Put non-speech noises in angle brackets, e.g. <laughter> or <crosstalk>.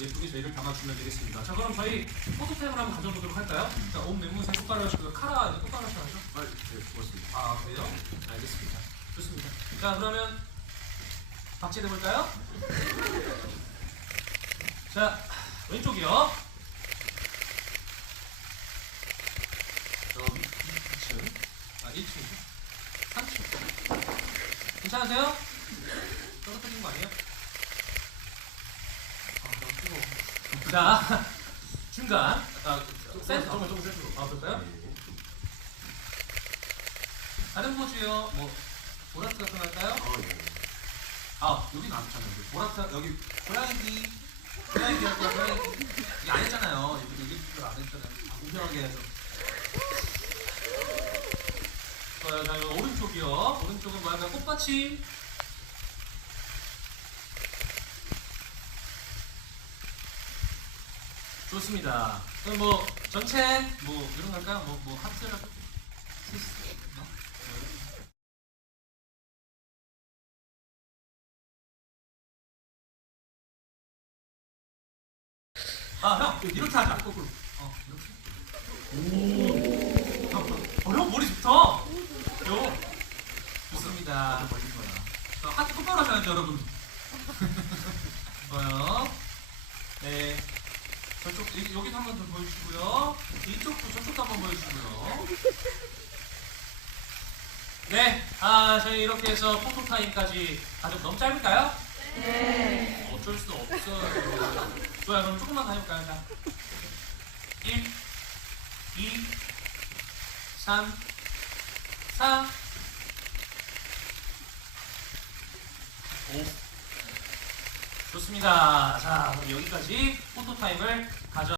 예쁘게 저희를 담아주면 되겠습니다. 자, 그럼 저희 포토타임을 한번 가져보도록 할까요? 자, 옷 매무새 똑바로 하시고 카라 이제 똑바로 하셔야죠. 아, 네, 고맙습니다. 아, 그래요? 알겠습니다. 좋습니다. 자, 그러면 박제해 볼까요? 자, 왼쪽이요. 여기 2층. 아, 1층이죠. 3층. 괜찮으세요? 떨어뜨린 거 아니에요? 아, 너무 뜨거워. 자, <laughs> 중간. 아, 센터. 조금 조금 센터로. 아, 그럴까요? 네. 다른 포즈요. 뭐, 보라트 같은 거 할까요? 아, 네. 아, 여기. 여기 보라트, 여기 고양이, 고양이 할 거야, 고양이. 이게 안 했잖아요. 여기, 여기 안 했잖아요. 아, 공평하게 해야죠. 좋아요. 자, 여기 오른쪽이요. 오른쪽은 뭐 약간 꽃받침. 좋습니다. 그럼 뭐 전체 뭐 이런 거 할까요? 뭐, 뭐 하트라 아, 형, 이렇게 하자. 거꾸로. 어, 이렇게. 오. 어, 형 머리 좋다. 형. 좋습니다. 아, 하트 똑바로 하셔야죠, 여러분. <laughs> 좋아요. 네. 저쪽, 이- 여기도 한번 더 보여주시고요. 이쪽도 저쪽도 한 번 보여주시고요. 네. 아, 저희 이렇게 해서 포토 타임까지 가좀 너무 짧을까요? 네. 어쩔 수 없어요. 좋아요. 그럼 조금만 더 해볼까요? 자. 1, 2, 3, 4, 5. 좋습니다. 자, 그럼 여기까지 포토타임을 가져